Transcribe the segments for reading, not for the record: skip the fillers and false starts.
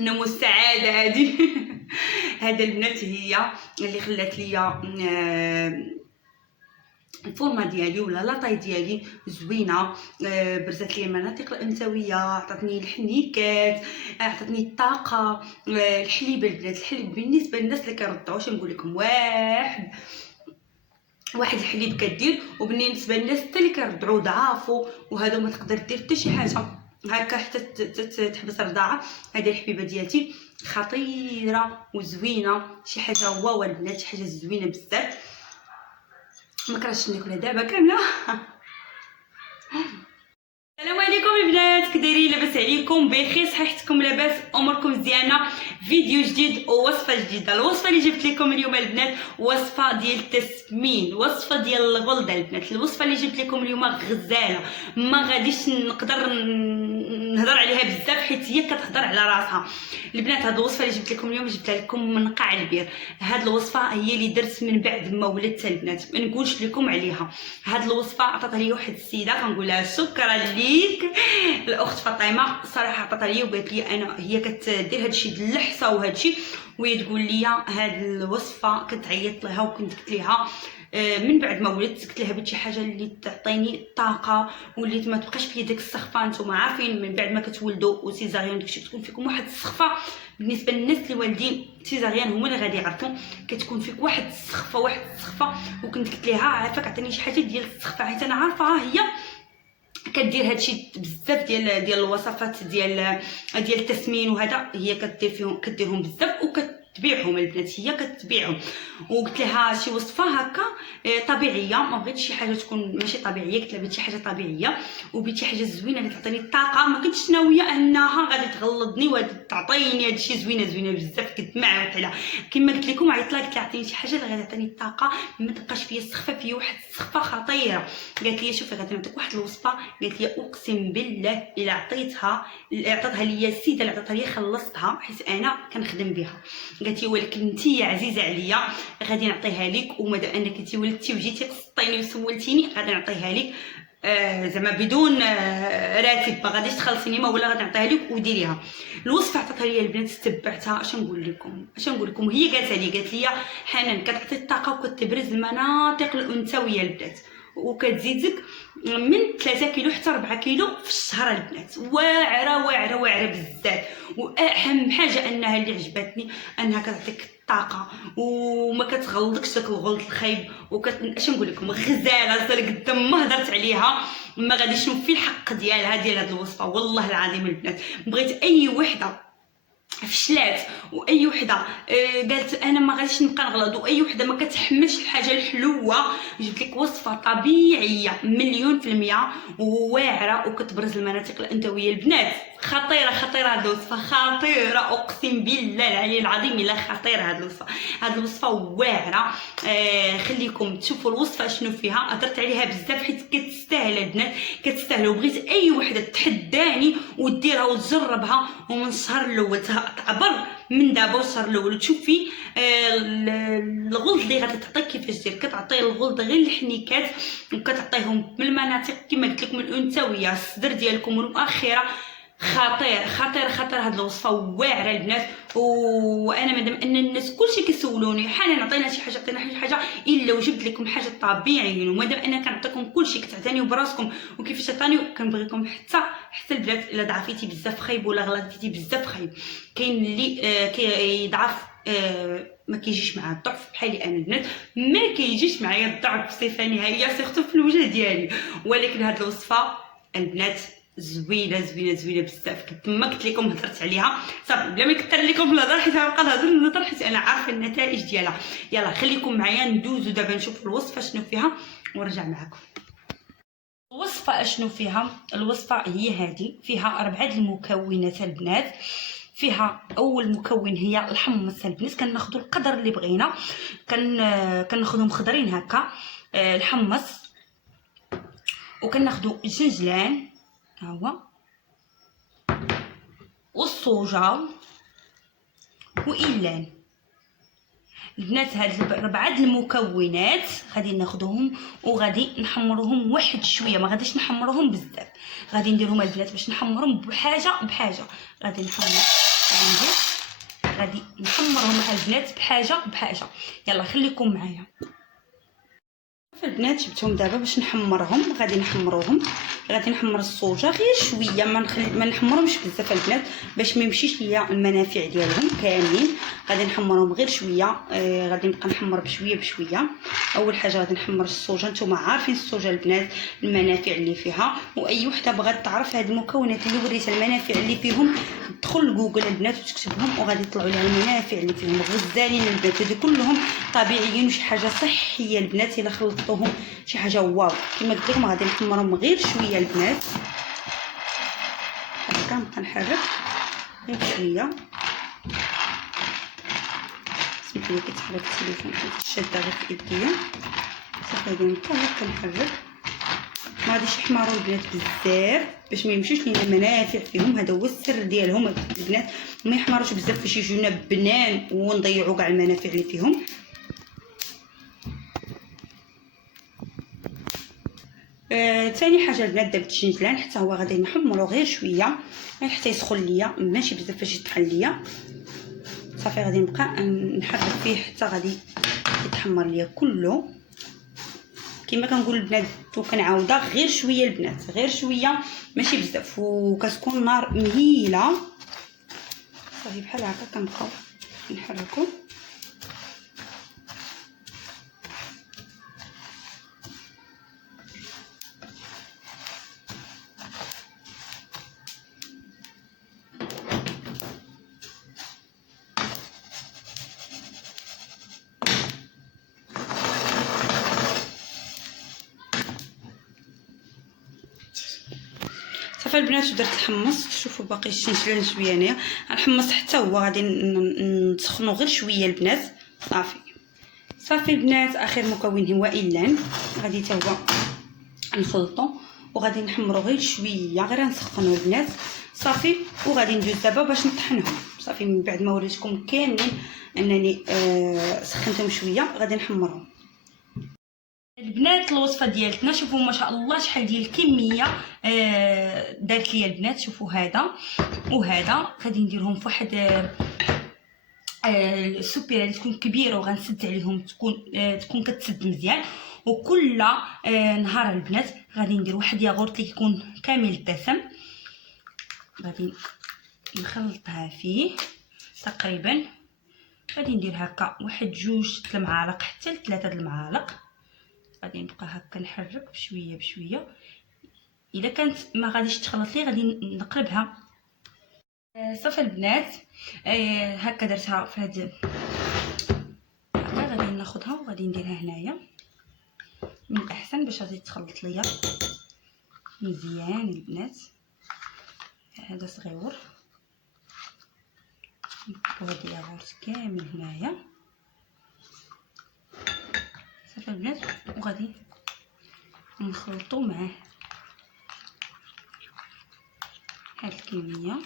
نمو السعاده هذه. هذا البنات هي اللي خلات ليا الفورمه ديالي ولا لاطاي ديالي زوينه. برزت لي المناطق الانثويه، عطاتني الحنيكات، عطاتني الطاقه. الحليب البنات، الحليب بالنسبه للناس اللي كيرضعوا واش نقول لكم، واحد الحليب كدير، وبالنسبه للناس حتى اللي كيرضعوا ضعافو وهذا ما تقدر دير حتى شي حاجه هكا حتى تحبس الرضاعه. هذه الحبيبه ديالتي خطيره وزوينه، شي حاجه واو البنات، شي حاجه زوينه بزاف. ما كرهتش ناكلها دابا كامله. السلام عليكم البنات، كدايرين؟ لاباس عليكم؟ بخير؟ صحتكم لاباس؟ اموركم مزيانه؟ فيديو جديد ووصفه جديده. الوصفه اللي جبت لكم اليوم البنات وصفه ديال التسمين، وصفه ديال الغلظه البنات. الوصفه اللي جبت لكم اليوم غزاله، ما غاديش نقدر نهضر عليها بزاف حيت هي كتهضر على راسها البنات. هاد الوصفه اللي جبت لكم اليوم جبتها لكم من قاع البير. هاد الوصفه هي اللي درت من بعد ما ولدت البنات، ما نقولش لكم عليها. هاد الوصفه عطاتها لي واحد السيده كنقول لها شكرا ليك، الاخت فاطمه. صراحه عطاتها لي وقالت لي انا هي كتدير هادشي ديال اللحصه وهادشي، وهي تقول لي هاد الوصفه كتعيط لها وكنت قلت لها من بعد ما ولدت قلت لها بشي حاجه اللي تعطيني الطاقه واللي ما تبقاش في ديك السخفه. نتوما عارفين من بعد ما كتولدوا وسيزاريان داكشي تكون فيكم واحد السخفه. بالنسبه للناس اللي والدين سيزاريان هما اللي غادي يعرفوا، كتكون فيك واحد السخفه وكنت قلت لها عافاك عطيني شي حاجه ديال السخفه، حيت انا عارفه هي كدير هادشي بزاف ديال الوصفات ديال التسمين وهذا، هي كدير فيهم كديرهم بزاف وكتبيعهم البنات، هي كتبيعهم. وقلت لها شي وصفه هكا طبيعيه، ما بغيتش شي حاجه تكون ماشي طبيعيه، قلت لها بغيت شي حاجه طبيعيه وبغيت شي حاجه زوينه اللي تعطيني الطاقه. ما كنتش ناويه انها غادي تغلظني وتعطيني هادشي زوينه بزاف. كنت معاود عليها كما قلت لكم، عيطت لها قلت لها عطيني شي حاجه اللي غادي تعطيني الطاقه، ما تبقاش فيا السخفه، فيا واحد السخفه خطيره. قالت لي شوفي غادي نعطيك واحد الوصفه، قالت لي اقسم بالله الا عطيتها ليا السيده اللي عطاتها لي خلصتها حيت انا كنخدم بها. قالت لي ولكن انت يا عزيزه عليا غادي نعطيها لك، وما دام انك انت ولدتي وجيتي قسطيني وسولتيني غادي نعطيها لك زعما بدون راتب، ما غاديش تخلصيني ما ولا غادي نعطيها لك وديريها. الوصفه عطاتها لي البنات تبعتها. اش نقول لكم هي قالت لي حنان كتعطي الطاقه وكتبرز المناطق الانثويه البنات، وكتزيدك من 3 كيلو حتى 4 كيلو في الشهر البنات. واعره بزاف. واهم حاجه انها اللي عجبتني انها كتعطيك الطاقه وما كتغلظكش داك الغلظ الخايب. اش نقول لكم غزاله صدر قدام ما هضرت عليها ما غاديش نوفي الحق ديالها ديال هاد الوصفه. والله العظيم البنات بغيت اي وحده فشلات واي وحده قالت انا ما غاديش نبقى نغلط واي وحده ما كتحملش الحاجه الحلوه، جبت لك وصفه طبيعيه 100% وواعره وكتبرز المناطق الانثويه البنات. خطيره هاد الوصفه، خطيره اقسم بالله العلي العظيم الا خطيره هاد الوصفه واعره. خليكم تشوفوا الوصفه شنو فيها. هضرت عليها بزاف حيت كتستاهل البنات، كتستاهل. وبغيت اي وحده تحداني وديرها وتجربها ومن الشهر الاول تعبر من دابا والشهر الاول وتشوفي الغلظ اللي غادي تعطيك كيفاش دير. كتعطي الغلظ غير الحنيكات وكتعطيهم من المناطق كما قلت لكم الانثويه، الصدر ديالكم والمؤخره. خطير هاد الوصفه واعره البنات. وانا مادام ان الناس كلشي كيسولوني حنان عطينا شي حاجه الا وجبت لكم حاجه طبيعيه، ومادام انا كنعطيكم كلشي كتعتنيو براسكم وكيفاش تعطيو كنبغيكم حتى البنات الا ضعفيتي بزاف خايب ولا غلطتي بزاف خايب. كاين اللي كيضعف ما كيجيش معاه الضعف بحالي انا البنات، ما كيجيش معايا الضعف بصفه نهائيه سيرتو في الوجه ديالي. ولكن هاد الوصفه البنات زوينه بزاف. كما قلت لكم هضرت عليها صافي بلا ما نكثر لكم الهضره حيت غنبقى نهضر حيت انا عارفه النتائج ديالها. يلا خليكم معايا ندوزو دابا نشوف الوصفه شنو فيها ونرجع معكم. الوصفه اشنو فيها؟ الوصفه هي هذه، فيها 4 المكونات البنات. فيها اول مكون هي الحمص البنات، كناخذوا القدر اللي بغينا، كناخذهم خضرين هكا الحمص، وكناخذوا الجنجلان ها هو والصوجه وإلان البنات. هاد 4 المكونات غادي ناخذهم وغادي نحمروهم واحد شويه، ما غاديش نحمروهم بزاف، غادي نديرهم البنات باش نحمرهم بحاجه غادي نحمر غادي نحمرهم مع البنات بحاجه بحاجه. يلا خليكم معايا. البنات جبتهم دابا باش نحمرهم. غادي نحمر الصوجه غير شويه، ما نحمرهمش بزاف البنات باش ما يمشيش ليا المنافع ديالهم كاملين. غادي نحمرهم غير شويه. غادي نبقى نحمر بشويه بشويه. اول حاجه غادي نحمر الصوجه. نتوما عارفين الصوجه البنات المنافع اللي فيها، واي وحده بغات تعرف هاد المكونات اللي وريتها المنافع اللي فيهم تدخل لجوجل البنات وتكتبهم وغادي يطلعوا لها المنافع اللي فيهم غزالين البنات. هادو كلهم طبيعيين وشي حاجه صحيه البنات الا خلطوهم شي حاجه واو. كما قلت لكم غادي نحمرهم غير شويه البنات. هكا نبقى نحرك غير شويه. سمحوا لي كيتحرك التليفون حيت شاده غير في يديا. صافي غادي نبقى هكا نحرك. ما غاديش يحمروا البنات بزاف باش ما يمشيوش لينا المنافع فيهم. هذا هو السر ديالهم البنات، ما يحمروش بزاف باش يجونا بنان ونضيعوا كاع المنافع اللي فيهم. ثاني حاجه البنات داك التشنجلان حتى هو غادي نحمرو غير شويه حتى يسخن ليا، ماشي بزاف باش يطحن ليا. صافي غادي نبقى نحرك فيه حتى غادي يتحمر ليا كله. كما كنقول البنات وكنعاودها غير شويه البنات، غير شويه ماشي بزاف، وكتكون النار مهيله. صافي بحال هكا كنبقاو نحركو. صافي البنات درت الحمص. شوفوا باقي الشنجلان شويه هنايا. الحمص حتى هو غادي نسخنو غير شويه البنات. صافي البنات اخر مكون هو اللان. غادي حتى هو نخلطو وغادي نحمرو غير شويه، غير نسخنو البنات. صافي وغادي ندوز دابا باش نطحنهم. صافي من بعد ما وريتكم كاملين انني سخنتهم شويه غادي نحمرهم. البنات الوصفه ديالتنا شوفوا ما شاء الله شحال ديال الكميه دارت ليا البنات. شوفوا هذا وهذا غادي نديرهم في واحد السوبيره اللي تكون كبيره وغنسد عليهم، تكون كتسد مزيان. وكل نهار البنات غادي ندير واحد ياغورت اللي كيكون كامل الدسم. غادي نخلطها فيه تقريبا. غادي ندير هكا واحد 2 المعالق حتى ل3 المعالق. غادي نبقى هكا نحرك بشويه بشويه. اذا كانت ما غاديش تخلط لي غادي نقلبها. صافي البنات هكا درتها في هاد هكا. غادي ناخذها وغادي نديرها هنايا من الاحسن باش غادي تخلط ليا مزيان البنات. هذا صغيور وهاد الياغورت كامل هنايا. صافي البنات وغادي نخلطو معاه هاد الكميه.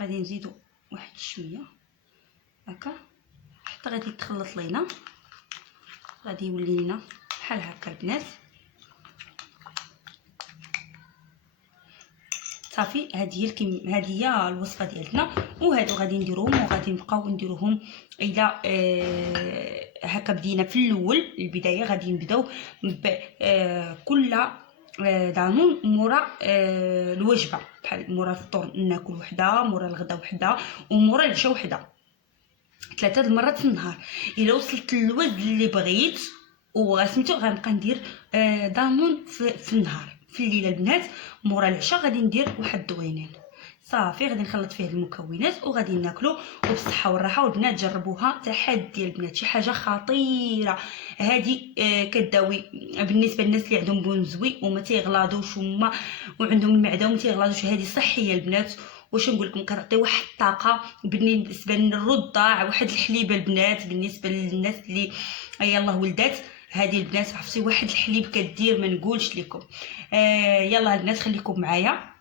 غادي نزيدو واحد شويه هكا حتى غادي تخلط لينا. غادي يولي لنا بحال هكا البنات. صافي هذه هي الوصفه ديالتنا. وهادو غادي نديروهم وغادي نبقاو نديروهم الى هكا بدينا في الاول البدايه. غادي نبداو كل دانون مورا الوجبه، بحال مورا الفطور ناكل وحده، مورا الغدا وحده، ومورا العشاء وحده، 3 المرات في النهار. الا وصلت للوزن اللي بغيت وسميتو غنبقى ندير دانون في النهار. في الليله البنات مورا العشاء غادي ندير واحد دوينين. صافي غادي نخلط فيه المكونات وغادي ناكلو وبالصحه والراحه. والبنات جربوها تحدي البنات، شي حاجه خطيره هادي. كداوي بالنسبه للناس اللي عندهم بونزوي وما تيغلاضوش وعندهم المعده وما تيغلاضوش. هادي صحيه البنات. واش نقول لكم كتعطي واحد الطاقه بالنسبه للرضاع. واحد الحليبه البنات بالنسبه للناس اللي يلاه ولدات. هذه البنات عرفتي واحد الحليب كدير ما نقولش لكم. يلا البنات خليكم معايا.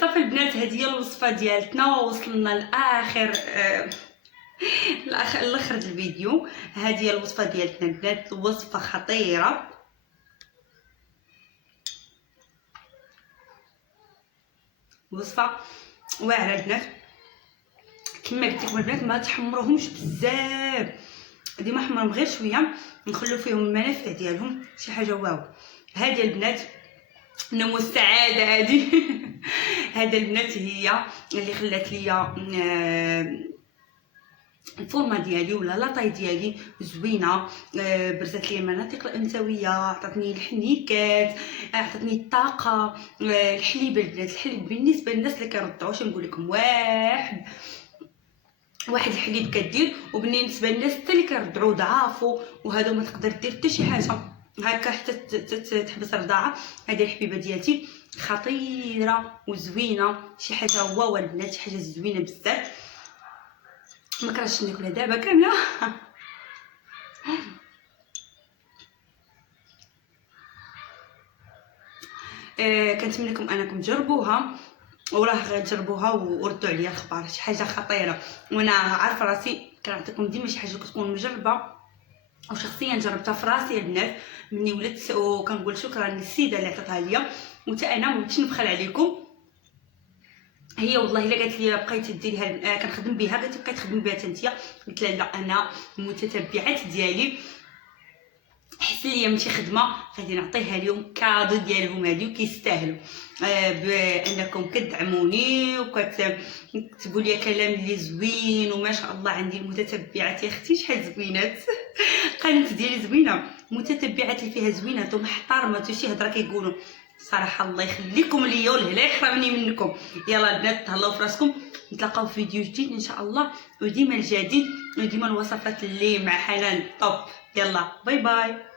صافي البنات هذه هي الوصفه ديالتنا ووصلنا لاخر الاخر الفيديو. هذه هي الوصفه ديالتنا البنات، وصفه خطيره. وصفه واعره البنات. كما قلت لكم البنات ما تحمروهمش بزاف، ديما حمرهم غير شويه، نخلو فيهم المنافع ديالهم شي حاجه واو. هذه البنات نمو السعاده هذه هذا البنات هي اللي خلات ليا الفورمه ديالي ولا لاطاي ديالي زوينه، برزت لي المناطق الانثويه، عطاتني الحنيكات، عطاتني الطاقه. الحليب البنات، الحليب بالنسبه للناس اللي كيرضعوا واش نقول لكم، واحد الحليب كدير، وبالنسبه للناس حتى اللي كيرضعوا ضعافو وهذا ما تقدر دير حتى شي حاجه هكا حتى تحبس الرضاعه. هذه الحبيبه ديالتي خطيره وزوينه، شي حاجه واو البنات، شي حاجه زوينه بزاف. ما كرهتش ناكلها دابا كامله كنتمنى لكم انكم تجربوها، وراه تجربوها وردوا عليا الخبر، شي حاجه خطيره. وانا عارفه راسي كنعطيكم ديما شي حاجه كتكون مجربه وشخصيا جربتها في راسي البنات مني ولدت، وكنقول شكرا للسيده اللي عطاتها ليا، وتا انا ما بغيتش نبخل عليكم. هي والله الا قالت لي بقيتي ديريها كنخدم بها، قالت لي بقيتي تخدمي بها انتيا، قلت لها لا انا المتتبعات ديالي حس ليا من شي خدمه غادي نعطيها لهم كادو ديالهم هادي، وكيستاهلوا بانكم كتدعموني وكتكتبوا لي كلام اللي زوين. وما شاء الله عندي المتتبعات يا اختي شحال زوينات القناه ديالي زوينه، متتبعات اللي فيها زوينات ومحترمات وشي هضره كيقولوا صراحه الله يخليكم ليا والهلا يحرمني منكم. يلا البنات تهلاو في راسكم، نتلاقاو في فيديو جديد ان شاء الله، وديما الجديد وديما الوصفات اللي مع حنان طوب. يلا باي باي.